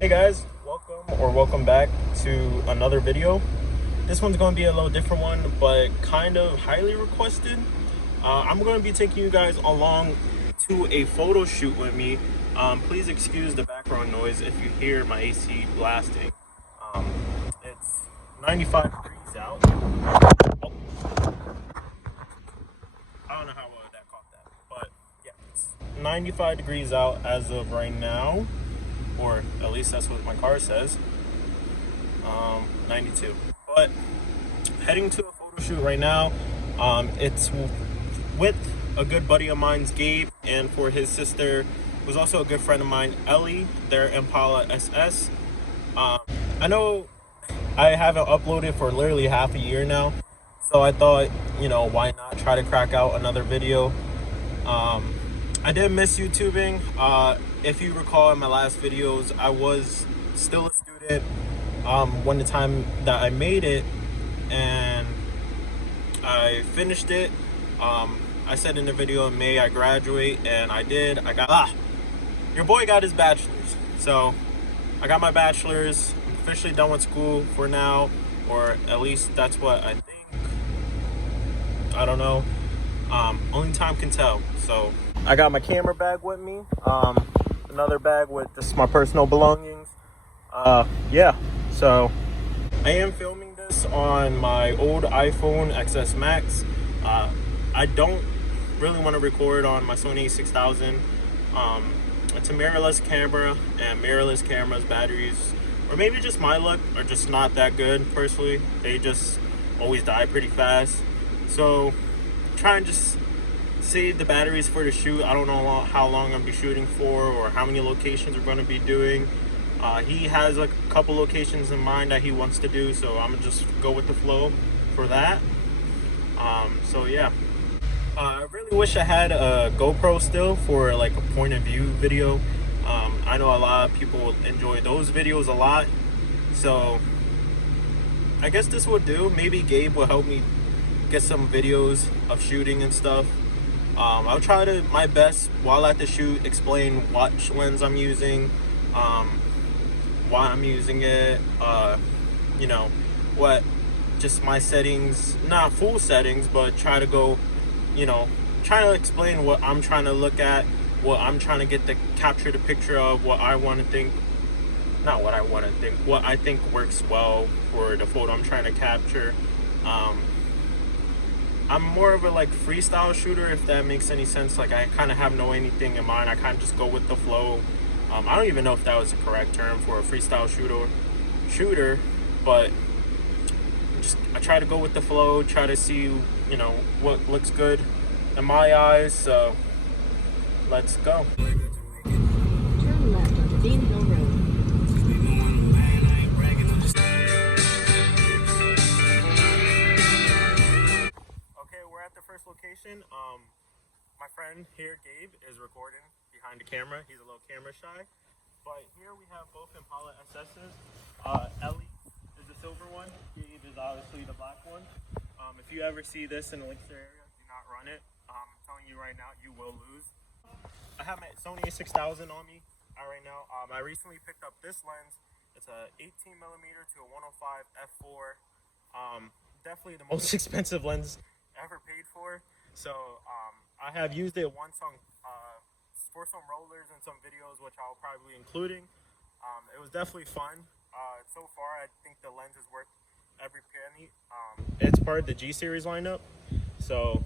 Hey guys, welcome back to another video. This one's going to be a little different one, but kind of highly requested. I'm going to be taking you guys along to a photo shoot with me. Please excuse the background noise if you hear my AC blasting. Um, it's 95 degrees out. Oh, I don't know how that caught that, but yeah, it's 95 degrees out as of right now, or at least that's what my car says. 92. But heading to a photo shoot right now. It's with a good buddy of mine's, Gabe, and for his sister, who's also a good friend of mine, Ellie. They're Impala SS. Um, I know I haven't uploaded for literally half a year now, so I thought, why not try to crack out another video. Um, I did miss YouTubing. If you recall in my last videos, I was still a student when the time that I made it, and I finished it. I said in the video in May I graduate, and I did. Your boy got his bachelor's, so I got my bachelor's. I'm officially done with school for now, or at least that's what I think. I don't know. Only time can tell. So I got my camera bag with me. Another bag with just my personal belongings. Yeah. So I am filming this on my old iPhone XS Max. I don't really want to record on my Sony a6000. It's a mirrorless camera, and mirrorless cameras batteries, or maybe just my luck, are just not that good personally. They just always die pretty fast. So try and just save the batteries for the shoot. I don't know how long I'm gonna be shooting for, or how many locations we're going to be doing. He has like a couple locations in mind that he wants to do, so I'm gonna just go with the flow for that. So yeah, I really wish I had a GoPro still for like a point of view video. I know a lot of people enjoy those videos a lot, so I guess this will do. Maybe Gabe will help me get some videos of shooting and stuff. I'll try to my best while at the shoot explain what lens I'm using, why I'm using it, you know, what just my settings, not full settings, but try to go, try to explain what I'm trying to look at, what I'm trying to capture the picture of, what I want to think, not what I want to think, what I think works well for the photo I'm trying to capture. I'm more of a like freestyle shooter, if that makes any sense. Like I kind of have no anything in mind. I kind of just go with the flow. I don't even know if that was the correct term for a freestyle shooter, but I try to go with the flow, try to see, what looks good in my eyes. So let's go. Turn left onto Beanville Road. Okay, we're at the first location. My friend here, Gabe, is recording behind the camera. He's a little camera shy. But here we have both Impala SS's. Ellie is the silver one. Gabe is obviously the black one. If you ever see this in the Elixir area, do not run it. I'm telling you right now, you will lose. I have my Sony a6000 on me right now. I recently picked up this lens. It's a 18 millimeter to a 105 f4. Definitely the most expensive lens ever paid for. So I have used it once on for some rollers and some videos, which I'll probably be including. It was definitely fun. So far, I think the lens is worth every penny. It's part of the G series lineup. So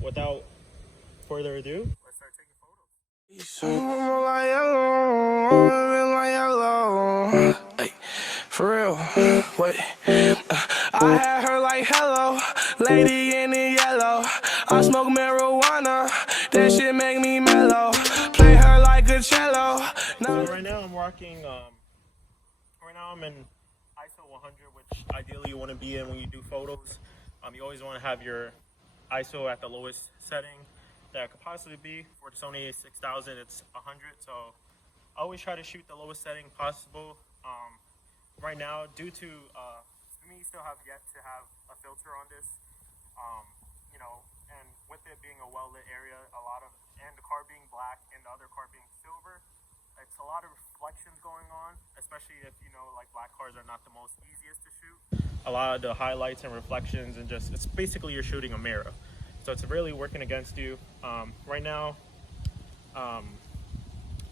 without further ado, let's start taking photos. Ay, for real, wait. I had her like hello, lady in the yellow. I smoke marijuana, that shit make me mellow. Play her like a cello. So right now I'm rocking. Right now I'm in ISO 100, which ideally you want to be in when you do photos. You always want to have your ISO at the lowest setting that could possibly be. For the Sony a6000, it's 100, so I always try to shoot the lowest setting possible. Right now, due to me still have yet to have a filter on this, and with it being a well-lit area, and the car being black and the other car being silver, it's a lot lot of reflections going on, especially if you know like black cars are not the most easiest to shoot. A lot of the highlights and reflections, and just it's basically you're shooting a mirror, so it's really working against you. Right now, I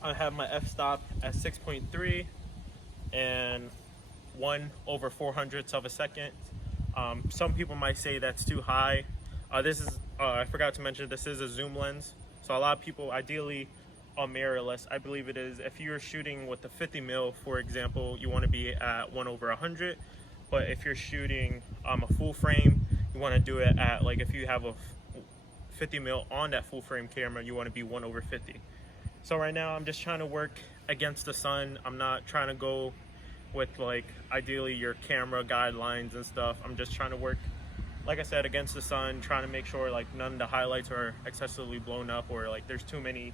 have my f-stop at 6.3 and 1/400ths of a second. Some people might say that's too high. This is I forgot to mention, this is a zoom lens, so a lot of people ideally on mirrorless, I believe it is, if you're shooting with the 50 mil, for example, you want to be at 1/100. But if you're shooting a full frame, you want to do it at, like, if you have a 50 mil on that full frame camera, you want to be 1/50. So right now I'm just trying to work against the sun. I'm not trying to go with like ideally your camera guidelines and stuff. I'm just trying to work, like I said, against the sun, trying to make sure like none of the highlights are excessively blown up, or like there's too many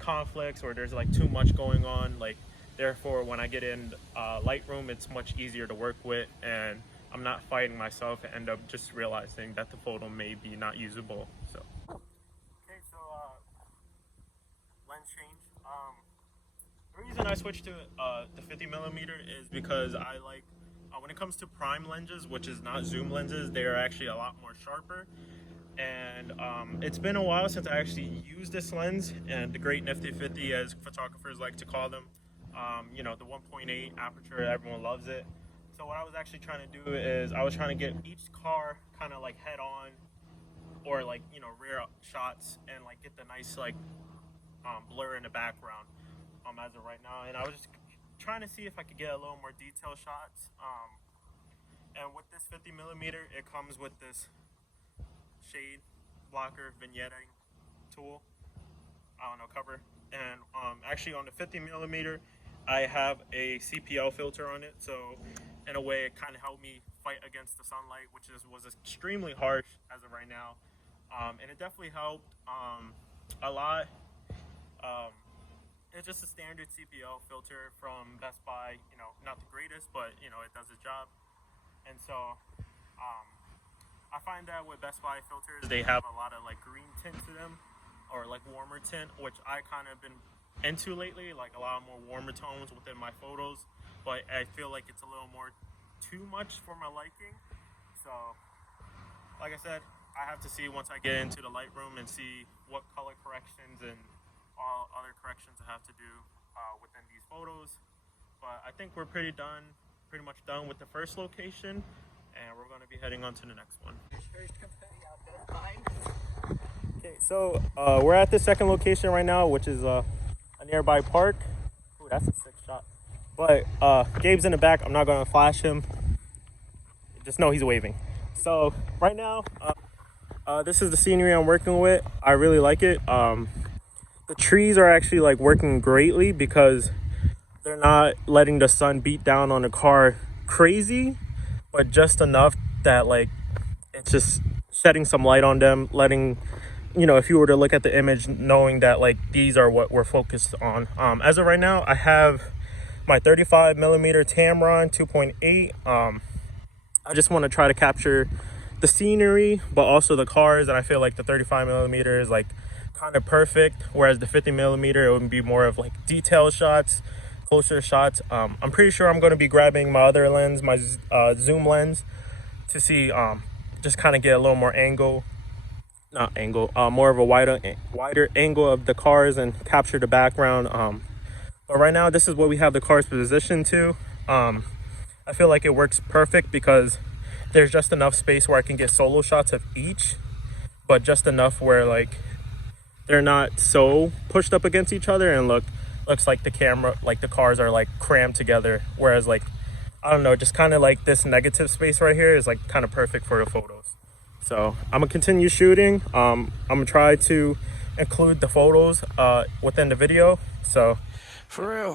conflicts, or there's like too much going on. Like, therefore when I get in Lightroom, it's much easier to work with, and I'm not fighting myself and end up just realizing that the photo may be not usable. So okay, so lens change. The reason I switched to the 50 millimeter is because I like, when it comes to prime lenses, which is not zoom lenses, they are actually a lot more sharper. And it's been a while since I actually used this lens, and the Great Nifty 50, as photographers like to call them. You know, the 1.8 aperture, everyone loves it. So what I was actually trying to do is I was trying to get each car kind of like head on, or like, you know, rear shots, and like get the nice like blur in the background as of right now. And I was just trying to see if I could get a little more detailed shots. And with this 50 millimeter, it comes with this shade blocker vignetting tool, cover. And actually on the 50 millimeter, I have a CPL filter on it, so in a way it kind of helped me fight against the sunlight, which was extremely harsh as of right now. And it definitely helped a lot. It's just a standard CPL filter from Best Buy, you know, not the greatest, but you know, it does its job. And so I find that with Best Buy filters, they have a lot of like green tint to them, or like warmer tint, which I kind of been into lately, like a lot more warmer tones within my photos. But I feel like it's a little more too much for my liking. So like I said, I have to see once I get into the Lightroom and see what color corrections and all other corrections I have to do within these photos. But I think we're pretty much done with the first location, and we're going to be heading on to the next one. Okay, so we're at the second location right now, which is a nearby park. Ooh, that's a sick shot. But Gabe's in the back. I'm not going to flash him. Just know he's waving. So right now, this is the scenery I'm working with. I really like it. The trees are actually like working greatly because they're not letting the sun beat down on the car crazy, but just enough that like it's just shedding some light on them, letting, you know, if you were to look at the image, knowing that like these are what we're focused on. As of right now, I have my 35 millimeter Tamron 2.8. I just want to try to capture the scenery, but also the cars, and I feel like the 35 millimeter is like kind of perfect, whereas the 50 millimeter, it would be more of like detail shots, closer shots. I'm pretty sure I'm going to be grabbing my other lens, my zoom lens, to see just kind of get a little more more of a wider angle of the cars and capture the background. But right now, this is what we have the cars positioned to. I feel like it works perfect because there's just enough space where I can get solo shots of each, but just enough where like they're not so pushed up against each other, and looks like the cars are like crammed together. Whereas like, I don't know, just kind of like this negative space right here is like kind of perfect for the photos. So I'm gonna continue shooting. I'm gonna try to include the photos within the video. So For real,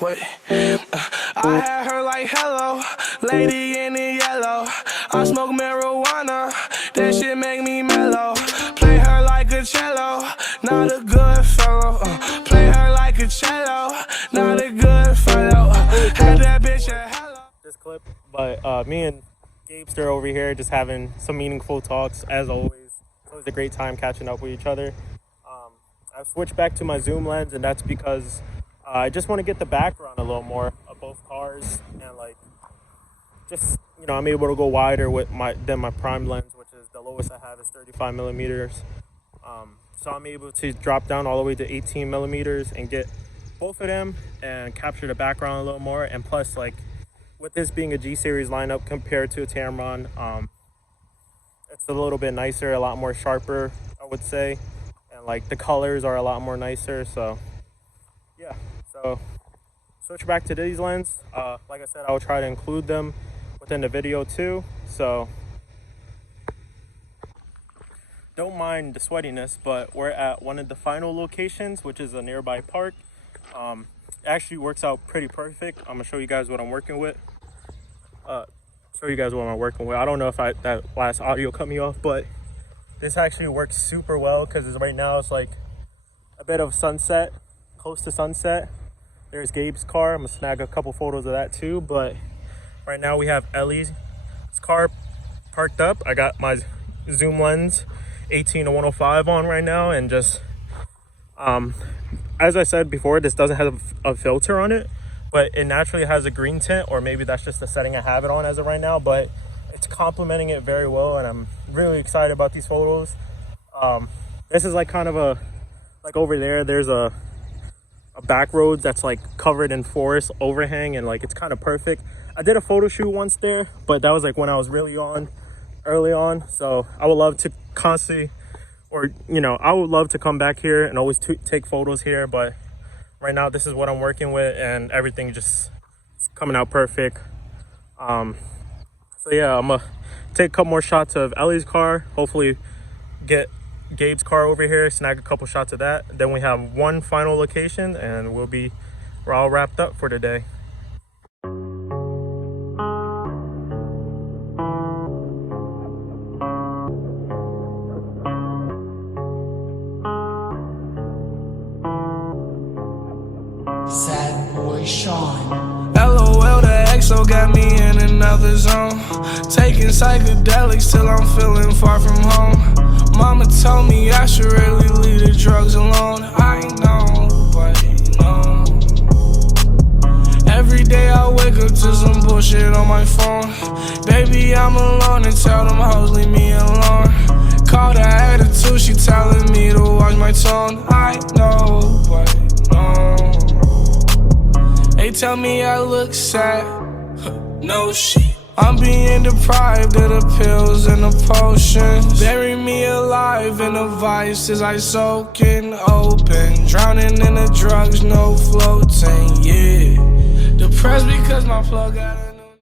what? I had her like, hello, lady in the yellow. I smoke marijuana, that shit make me mellow. Play her like a cello, not a good fellow. Play her like a cello, not a good fellow. Had that bitch a hello. this clip, but me and Gabester over here just having some meaningful talks as always. It's always a great time catching up with each other. I've switched back to my zoom lens, and that's because I just want to get the background a little more of both cars, and like just, you know, I'm able to go wider with my prime lens, which is the lowest I have is 35 millimeters. So I'm able to drop down all the way to 18 millimeters and get both of them and capture the background a little more. And plus, like, with this being a G series lineup compared to a Tamron, it's a little bit nicer, a lot more sharper, I would say, and like the colors are a lot more nicer. So yeah, so switch back to these lenses. Like I said, I will try to include them within the video too, so don't mind the sweatiness. But we're at one of the final locations, which is a nearby park. It actually works out pretty perfect. I'm gonna show you guys what I'm working with. I don't know if that last audio cut me off, but this actually works super well because right now it's like a bit of sunset, close to sunset. There's Gabe's car. I'm gonna snag a couple photos of that too. But right now we have Ellie's car parked up. I got my zoom lens 18 to 105 on right now, and just as I said before, this doesn't have a filter on it, but it naturally has a green tint, or maybe that's just the setting I have it on as of right now, but it's complementing it very well, and I'm really excited about these photos. This is like kind of a, like over there's a back road that's like covered in forest overhang, and like it's kind of perfect. I did a photo shoot once there, but that was like when I was really early on. So I would love to constantly, or you know, I would love to come back here and always take photos here, but right now this is what I'm working with, and everything just is coming out perfect. So yeah, I'm gonna take a couple more shots of Ellie's car, hopefully get Gabe's car over here, snag a couple shots of that. Then we have one final location, and we're all wrapped up for today. Sad boy Sean. LOL, the XO got me in another zone. Taking psychedelics till I'm feeling far from home. Mama told me I should really leave the drugs alone. I know, but no. Every day I wake up to some bullshit on my phone. Baby, I'm alone, and tell them hoes leave me alone. Call the attitude, she telling me to watch my tone. I know, but no. They tell me I look sad, no shit. I'm being deprived of the pills and the potions. Bury me alive in the vices I soaking open. Drowning in the drugs, no floating, yeah. Depressed because my plug got